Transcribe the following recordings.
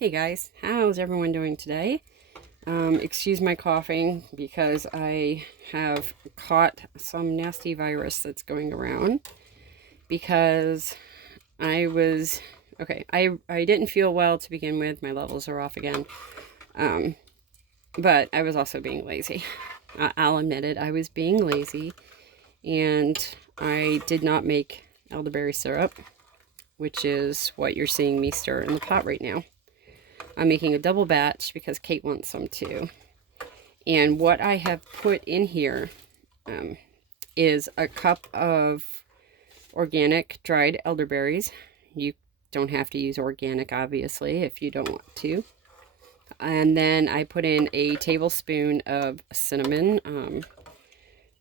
Hey guys, how's everyone doing today? Excuse my coughing because I have caught some nasty virus that's going around because I didn't feel well to begin with. My levels are off again. Um, but I was also being lazy. I'll admit it, I was being lazy and I did not make elderberry syrup, which is what you're seeing me stir in the pot right now. I'm making a double batch because Kate wants some too. And what I have put in here is a cup of organic dried elderberries. You don't have to use organic, obviously, if you don't want to. And then I put in a tablespoon of cinnamon.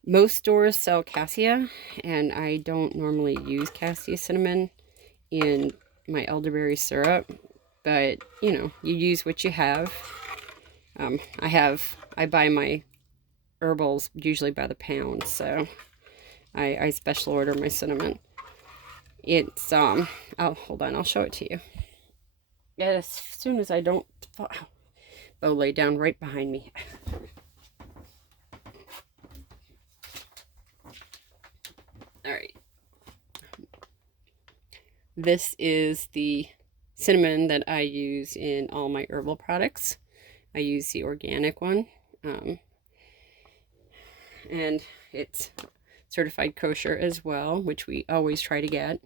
Most stores sell cassia, and I don't normally use cassia cinnamon in my elderberry syrup. But, you use what you have. I buy my herbals usually by the pound, so I special order my cinnamon. It's, oh, hold on, I'll show it to you. Yeah, as soon as I don't fall. Bo lay down right behind me. Alright. This is the cinnamon that I use in all my herbal products. I use the organic one. And it's certified kosher as well, which we always try to get.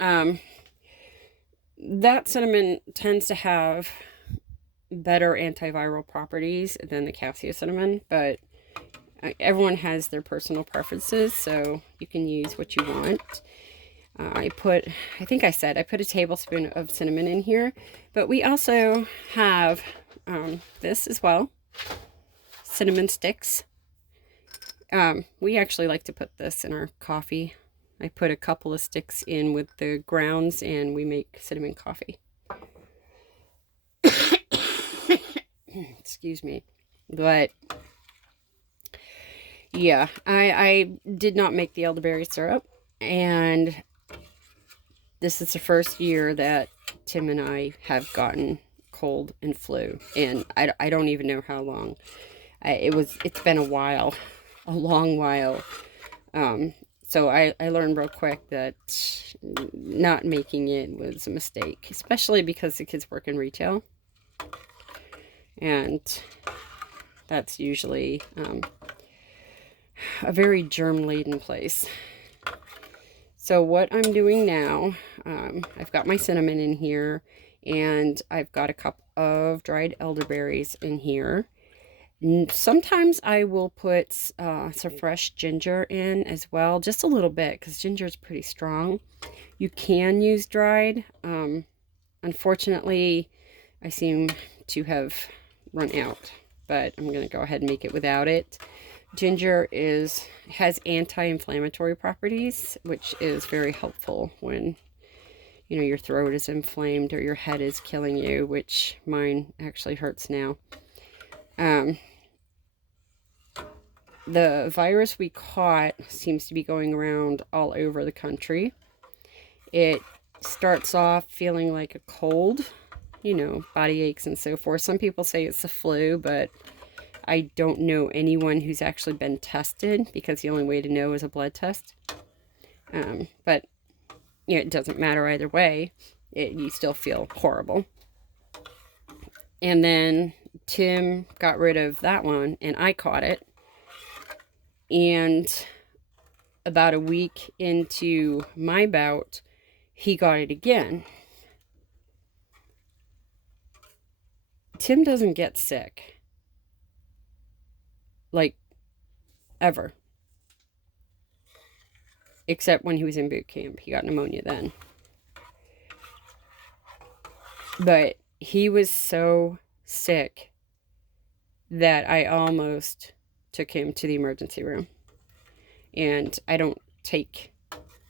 That cinnamon tends to have better antiviral properties than the cassia cinnamon, but everyone has their personal preferences, so you can use what you want. I put a tablespoon of cinnamon in here, but we also have this as well, cinnamon sticks. We actually like to put this in our coffee. I put a couple of sticks in with the grounds and we make cinnamon coffee. Excuse me. But yeah, I did not make the elderberry syrup, and this is the first year that Tim and I have gotten cold and flu, and I don't even know how long. It's been a while, a long while. So I learned real quick that not making it was a mistake, especially because the kids work in retail, and that's usually a very germ-laden place. So what I'm doing now, I've got my cinnamon in here, and I've got a cup of dried elderberries in here. Sometimes I will put some fresh ginger in as well, just a little bit, because ginger is pretty strong. You can use dried. Unfortunately, I seem to have run out, but I'm going to go ahead and make it without it. Ginger has anti-inflammatory properties, which is very helpful when, your throat is inflamed or your head is killing you, which mine actually hurts now. The virus we caught seems to be going around all over the country. It starts off feeling like a cold, body aches and so forth. Some people say it's the flu, but I don't know anyone who's actually been tested, because the only way to know is a blood test. But it doesn't matter either way. You still feel horrible. And then Tim got rid of that one, and I caught it. And about a week into my bout, he got it again. Tim doesn't get sick. Like, ever. Except when he was in boot camp. He got pneumonia then. But he was so sick that I almost took him to the emergency room. And I don't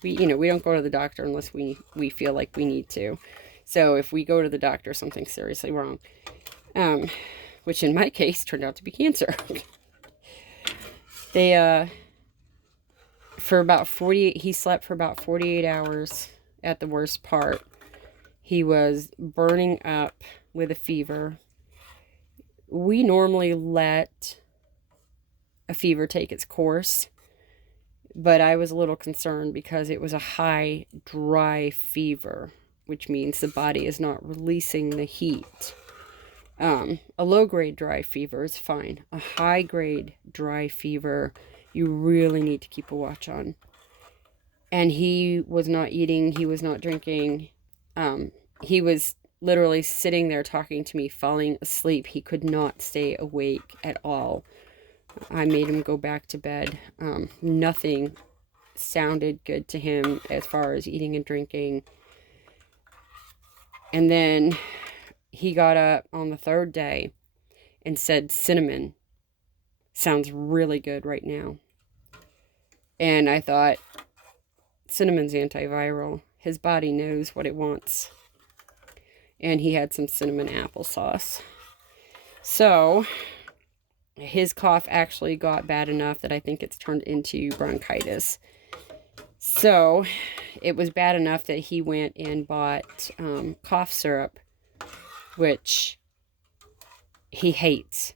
we don't go to the doctor unless we feel like we need to. So if we go to the doctor, something's seriously wrong. Which in my case turned out to be cancer. He slept for about 48 hours at the worst part. He was burning up with a fever. We normally let a fever take its course, but I was a little concerned because it was a high dry fever, which means the body is not releasing the heat. A low-grade dry fever is fine. A high-grade dry fever, you really need to keep a watch on. And he was not eating, he was not drinking. He was literally sitting there talking to me, falling asleep. He could not stay awake at all. I made him go back to bed. Nothing sounded good to him as far as eating and drinking. And then he got up on the third day and said, cinnamon sounds really good right now. And I thought, cinnamon's antiviral. His body knows what it wants. And he had some cinnamon applesauce. So his cough actually got bad enough that I think it's turned into bronchitis. So it was bad enough that he went and bought cough syrup, which he hates.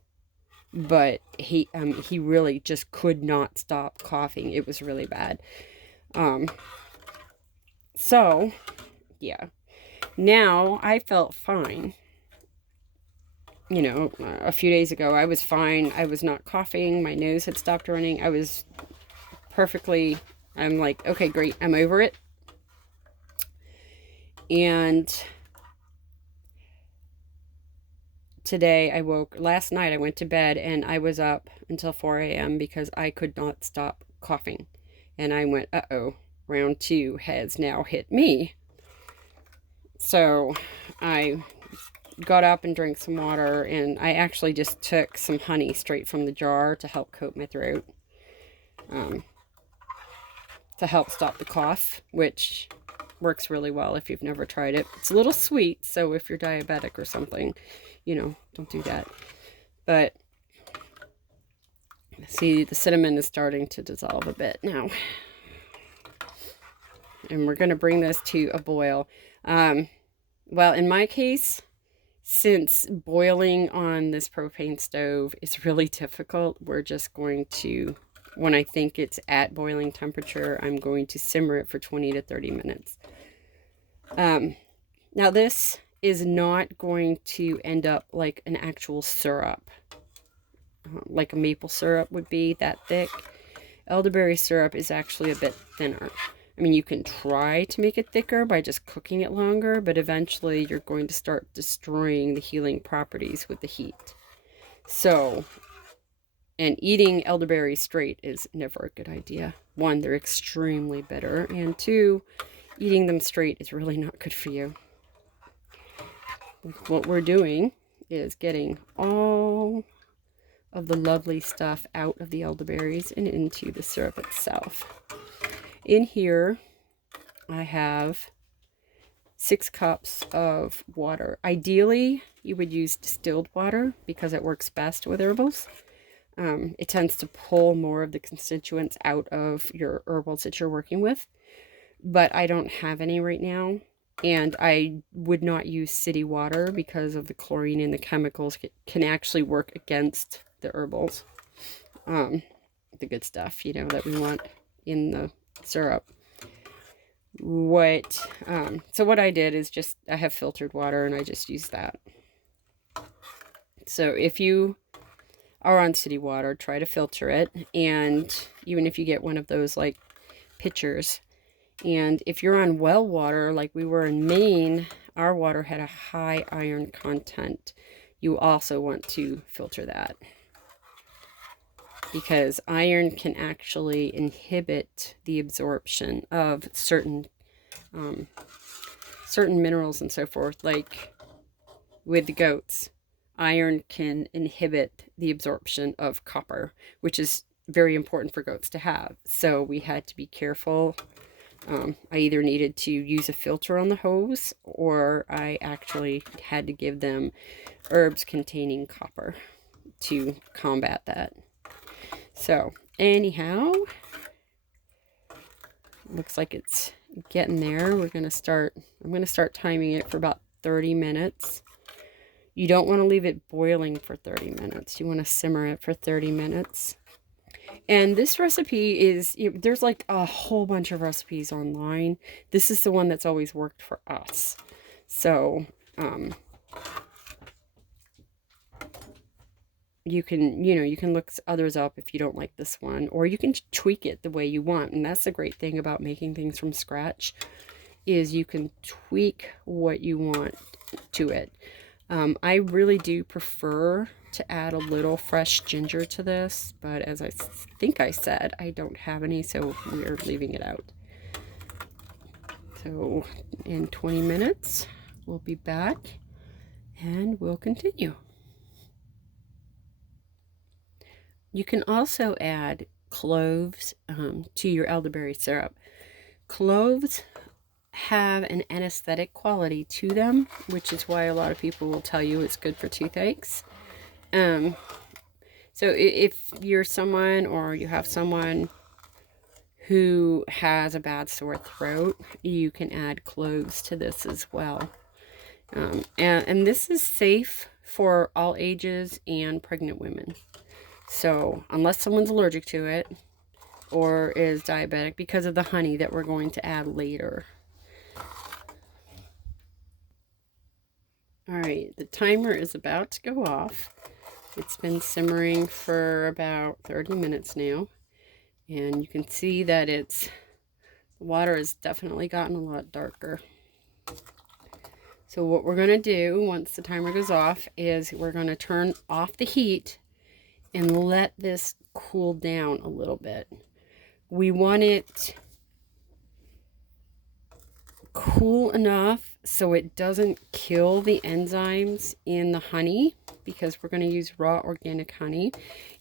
But he really just could not stop coughing. It was really bad. So, yeah. Now, I felt fine. You know, a few days ago, I was fine. I was not coughing. My nose had stopped running. I was perfectly, I'm like, okay, great. I'm over it. And today last night I went to bed and I was up until 4 a.m. because I could not stop coughing. And I went, uh-oh, round 2 has now hit me. So I got up and drank some water, and I actually just took some honey straight from the jar to help coat my throat, to help stop the cough, which works really well if you've never tried it. It's a little sweet, so if you're diabetic or something, you know, don't do that. But see, the cinnamon is starting to dissolve a bit now. And we're going to bring this to a boil. Well, in my case, since boiling on this propane stove is really difficult, we're just going to, when I think it's at boiling temperature, I'm going to simmer it for 20 to 30 minutes. Now this is not going to end up like an actual syrup, like a maple syrup would be, that thick. Elderberry syrup is actually a bit thinner. I mean, you can try to make it thicker by just cooking it longer, but eventually you're going to start destroying the healing properties with the heat. So, and eating elderberries straight is never a good idea. 1, they're extremely bitter, and 2, eating them straight is really not good for you. What we're doing is getting all of the lovely stuff out of the elderberries and into the syrup itself. In here, I have 6 cups of water. Ideally, you would use distilled water because it works best with herbals. It tends to pull more of the constituents out of your herbals that you're working with. But I don't have any right now. And I would not use city water because of the chlorine and the chemicals can actually work against the herbals. The good stuff, you know, that we want in the syrup. So what I did is just, I have filtered water and I just use that. So if you are on city water, try to filter it. And even if you get one of those like pitchers, and if you're on well water, like we were in Maine, our water had a high iron content. You also want to filter that, because iron can actually inhibit the absorption of certain minerals and so forth. Like with the goats, iron can inhibit the absorption of copper, which is very important for goats to have. So we had to be careful. I either needed to use a filter on the hose, or I actually had to give them herbs containing copper to combat that. So anyhow, looks like it's getting there. I'm going to start timing it for about 30 minutes. You don't want to leave it boiling for 30 minutes. You want to simmer it for 30 minutes. And this recipe is, there's like a whole bunch of recipes online. This is the one that's always worked for us. So, you can, you can look others up if you don't like this one, or you can tweak it the way you want. And that's the great thing about making things from scratch, is you can tweak what you want to it. I really do prefer to add a little fresh ginger to this, but as I think I said, I don't have any, so we're leaving it out. So in 20 minutes, we'll be back and we'll continue. You can also add cloves to your elderberry syrup. Cloves have an anesthetic quality to them, which is why a lot of people will tell you it's good for toothaches. So if you're someone, or you have someone who has a bad sore throat, you can add cloves to this as well. And this is safe for all ages and pregnant women. So unless someone's allergic to it or is diabetic, because of the honey that we're going to add later. Alright, the timer is about to go off. It's been simmering for about 30 minutes now. And you can see that the water has definitely gotten a lot darker. So what we're going to do once the timer goes off is we're going to turn off the heat and let this cool down a little bit. We want it cool enough so it doesn't kill the enzymes in the honey, because we're going to use raw organic honey.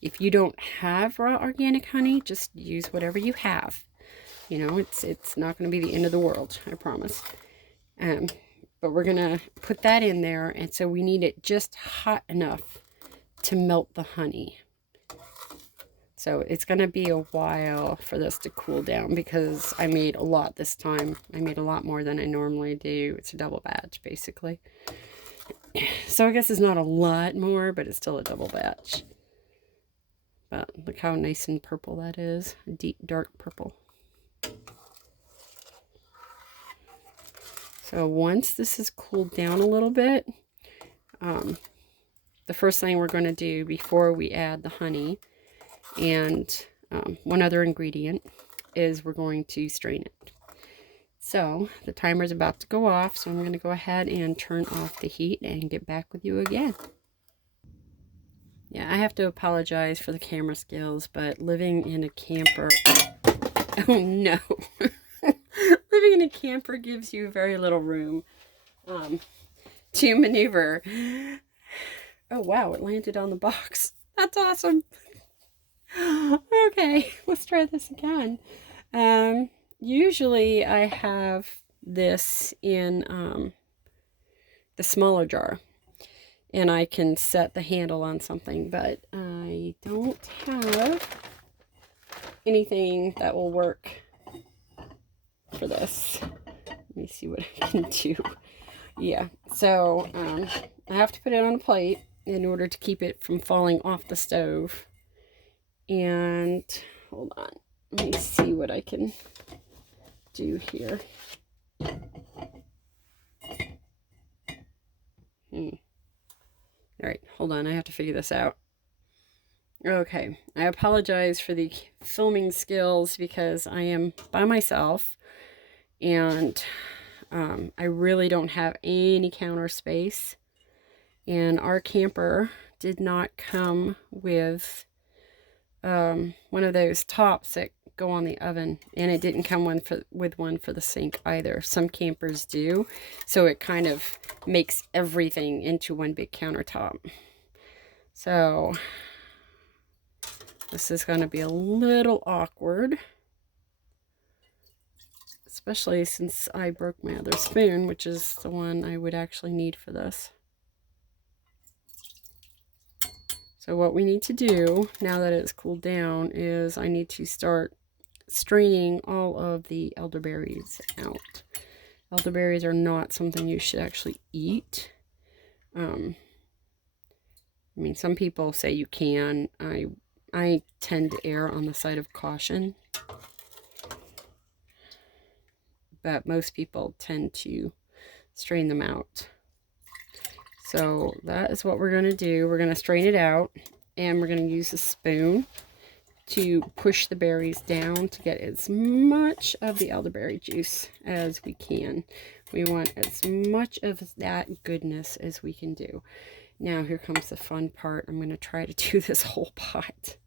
If you don't have raw organic honey, just use whatever you have. It's not going to be the end of the world, I promise. But we're going to put that in there, and so we need it just hot enough to melt the honey. So it's going to be a while for this to cool down, because I made a lot this time. I made a lot more than I normally do. It's a double batch, basically. So I guess it's not a lot more, but it's still a double batch. But look how nice and purple that is. A deep, dark purple. So once this has cooled down a little bit, the first thing we're going to do before we add the honey and one other ingredient is we're going to strain it. So the timer is about to go off, so I'm going to go ahead and turn off the heat and get back with you again. Yeah, I have to apologize for the camera skills, but living in a camper... Oh no! Living in a camper gives you very little room to maneuver. Oh wow, it landed on the box. That's awesome! Okay, let's try this again. Usually I have this in the smaller jar, and I can set the handle on something, but I don't have anything that will work for this. Let me see what I can do. Yeah, so I have to put it on a plate in order to keep it from falling off the stove. And hold on, let me see what I can do here. All right, hold on, I have to figure this out. Okay, I apologize for the filming skills because I am by myself, and I really don't have any counter space, and our camper did not come with one of those tops that go on the oven, and it didn't come with one for the sink either. Some campers do, so it kind of makes everything into one big countertop. So this is going to be a little awkward, especially since I broke my other spoon, which is the one I would actually need for this. So what we need to do, now that it's cooled down, is I need to start straining all of the elderberries out. Elderberries are not something you should actually eat. I mean, some people say you can. I tend to err on the side of caution. But most people tend to strain them out. So that is what we're going to do. We're going to strain it out, and we're going to use a spoon to push the berries down to get as much of the elderberry juice as we can. We want as much of that goodness as we can do. Now here comes the fun part. I'm going to try to do this whole pot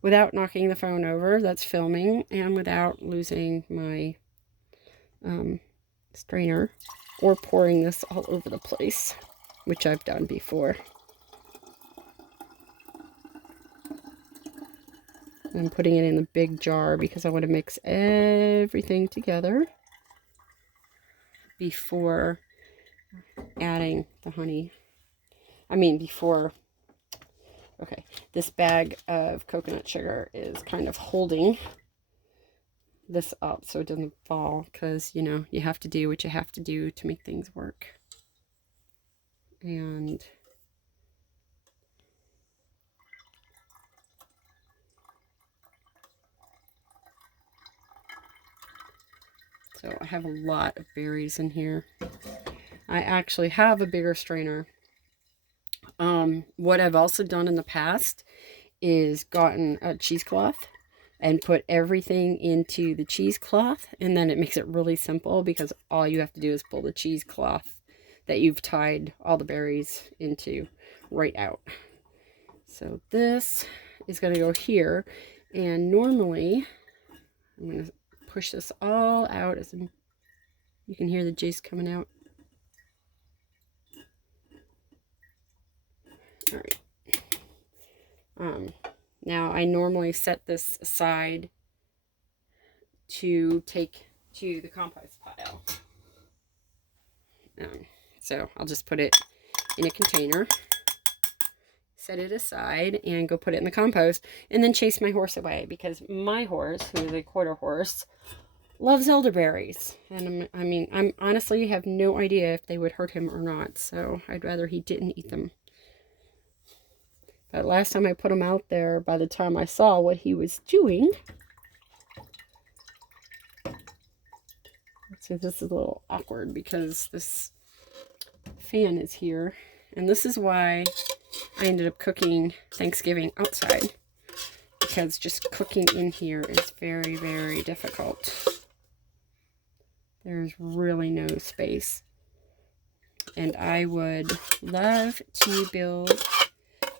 without knocking the phone over that's filming, and without losing my strainer or pouring this all over the place, which I've done before. I'm putting it in the big jar because I want to mix everything together before adding the honey. Okay, this bag of coconut sugar is kind of holding this up so it doesn't fall, because, you know, you have to do what you have to do to make things work. And so I have a lot of berries in here. I actually have a bigger strainer. What I've also done in the past is gotten a cheesecloth and put everything into the cheesecloth, and then it makes it really simple because all you have to do is pull the cheesecloth that you've tied all the berries into right out. So this is going to go here, and normally I'm going to push this all out as you can hear the juice coming out. All right. Now I normally set this aside to take to the compost pile. So I'll just put it in a container, set it aside, and go put it in the compost, and then chase my horse away, because my horse, who is a quarter horse, loves elderberries. And I'm honestly have no idea if they would hurt him or not, so I'd rather he didn't eat them. But last time I put him out there, by the time I saw what he was doing, so this is a little awkward because this fan is here, and this is why I ended up cooking Thanksgiving outside, because just cooking in here is very, very difficult. There's really no space, and I would love to build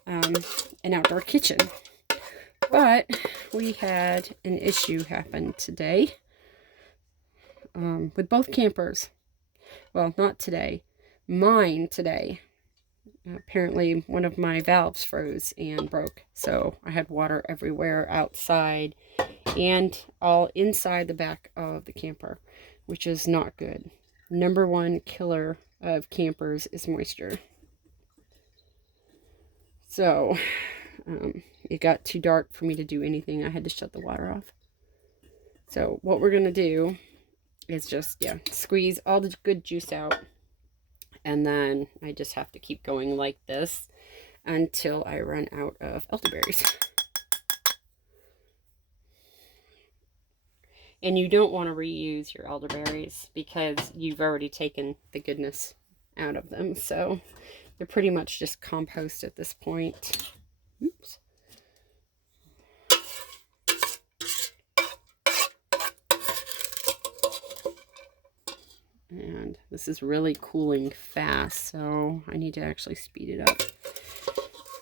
an outdoor kitchen, but we had an issue happen today with both campers. Well, not today, mine today. Apparently one of my valves froze and broke, so I had water everywhere outside and all inside the back of the camper, which is not good. Number one killer of campers is moisture. So it got too dark for me to do anything. I had to shut the water off. So what we're going to do is just, squeeze all the good juice out. And then I just have to keep going like this until I run out of elderberries. And you don't want to reuse your elderberries because you've already taken the goodness out of them. So they're pretty much just compost at this point. Oops. And this is really cooling fast, so I need to actually speed it up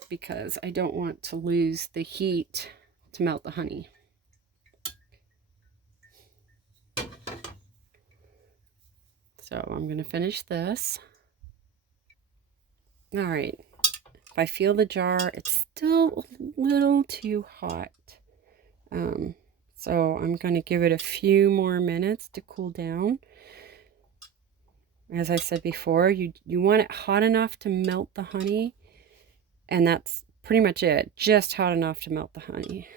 because I don't want to lose the heat to melt the honey. So I'm going to finish this. All right. If I feel the jar, it's still a little too hot. So I'm going to give it a few more minutes to cool down. As I said before, you want it hot enough to melt the honey, and that's pretty much it. Just hot enough to melt the honey.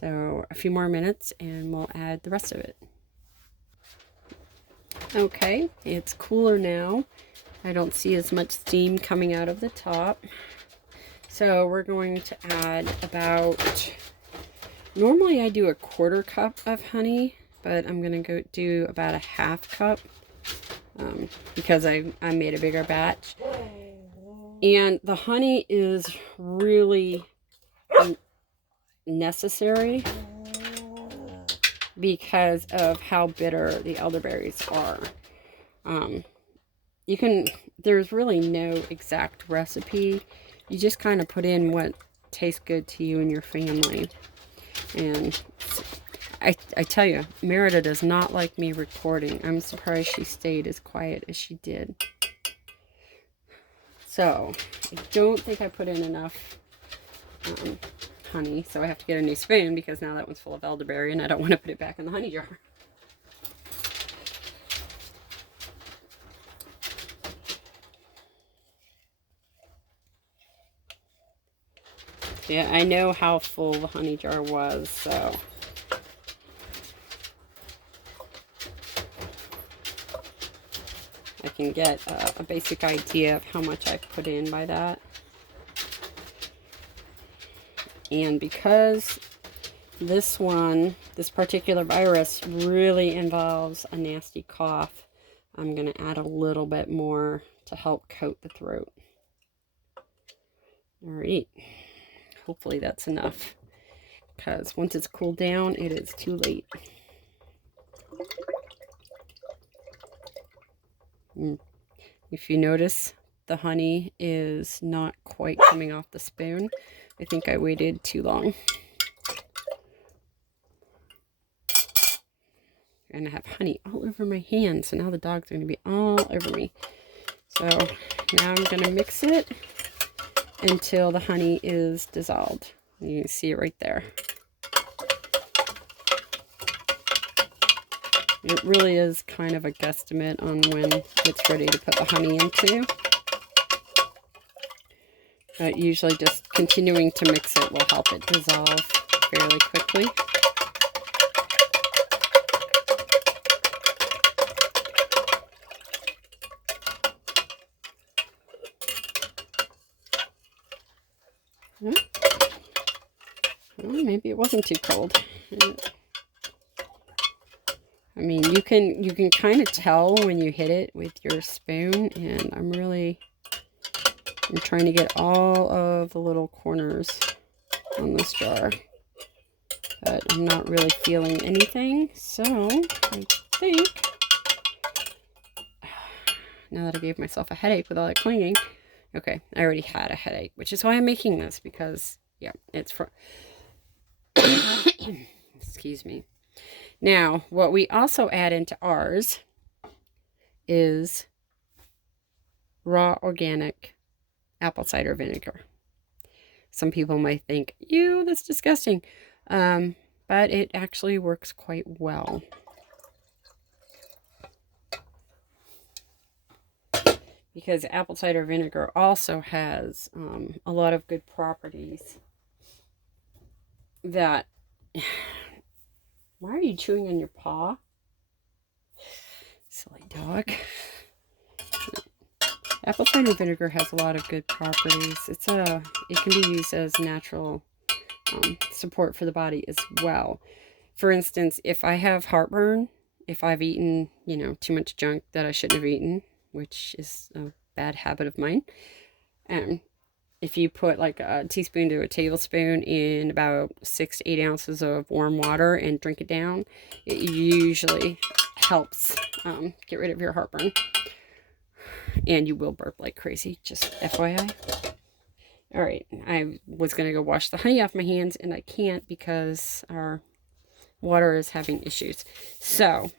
So a few more minutes and we'll add the rest of it. Okay, it's cooler now. I don't see as much steam coming out of the top. So we're going to add about, normally I do a 1/4 cup of honey, but I'm going to go do about a 1/2 cup because I made a bigger batch. And the honey is really necessary because of how bitter the elderberries are. There's really no exact recipe. You just kind of put in what tastes good to you and your family. And I tell you, Merida does not like me recording. I'm surprised she stayed as quiet as she did. So, I don't think I put in enough honey, so I have to get a new spoon because now that one's full of elderberry and I don't want to put it back in the honey jar. Yeah, I know how full the honey jar was, so I can get a basic idea of how much I've put in by that. And because this particular virus really involves a nasty cough, I'm going to add a little bit more to help coat the throat. All right. Hopefully that's enough, because once it's cooled down, it is too late. If you notice, the honey is not quite coming off the spoon. I think I waited too long. And I have honey all over my hands, so now the dog's going to be all over me. So now I'm going to mix it until the honey is dissolved. You can see it right there. It really is kind of a guesstimate on when it's ready to put the honey into. But usually just continuing to mix it will help it dissolve fairly quickly. Well, maybe it wasn't too cold. I mean, you can kind of tell when you hit it with your spoon, and I'm trying to get all of the little corners on this jar, but I'm not really feeling anything. So I think, now that I gave myself a headache with all that clinging, okay, I already had a headache, which is why I'm making this, because yeah, it's for excuse me. Now, what we also add into ours is raw organic apple cider vinegar. Some people might think, ew, that's disgusting. But it actually works quite well. Because apple cider vinegar also has a lot of good properties that... Why are you chewing on your paw? Silly dog. Apple cider vinegar has a lot of good properties. It can be used as natural support for the body as well. For instance, if I have heartburn, if I've eaten, too much junk that I shouldn't have eaten, which is a bad habit of mine, if you put like a teaspoon to a tablespoon in about 6 to 8 ounces of warm water and drink it down, it usually helps get rid of your heartburn. And you will burp like crazy, just FYI. All right, I was going to go wash the honey off my hands, and I can't because our water is having issues. So,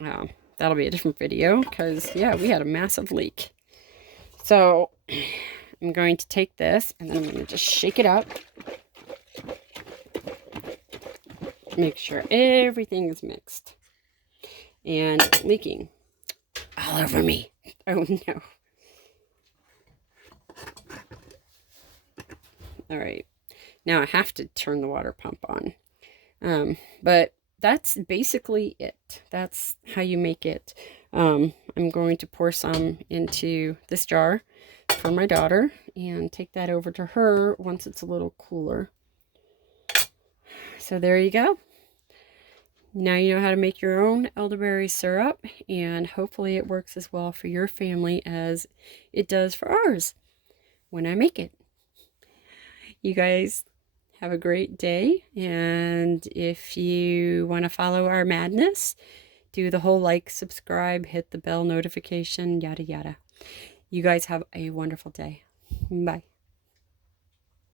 that'll be a different video because, yeah, we had a massive leak. So, I'm going to take this, and then I'm going to just shake it up. Make sure everything is mixed. And leaking all over me. Oh, no. All right. Now I have to turn the water pump on. But that's basically it. That's how you make it. I'm going to pour some into this jar for my daughter and take that over to her once it's a little cooler. So there you go. Now you know how to make your own elderberry syrup, and hopefully it works as well for your family as it does for ours when I make it. You guys have a great day, and if you want to follow our madness, do the whole like, subscribe, hit the bell notification, yada yada. You guys have a wonderful day. Bye.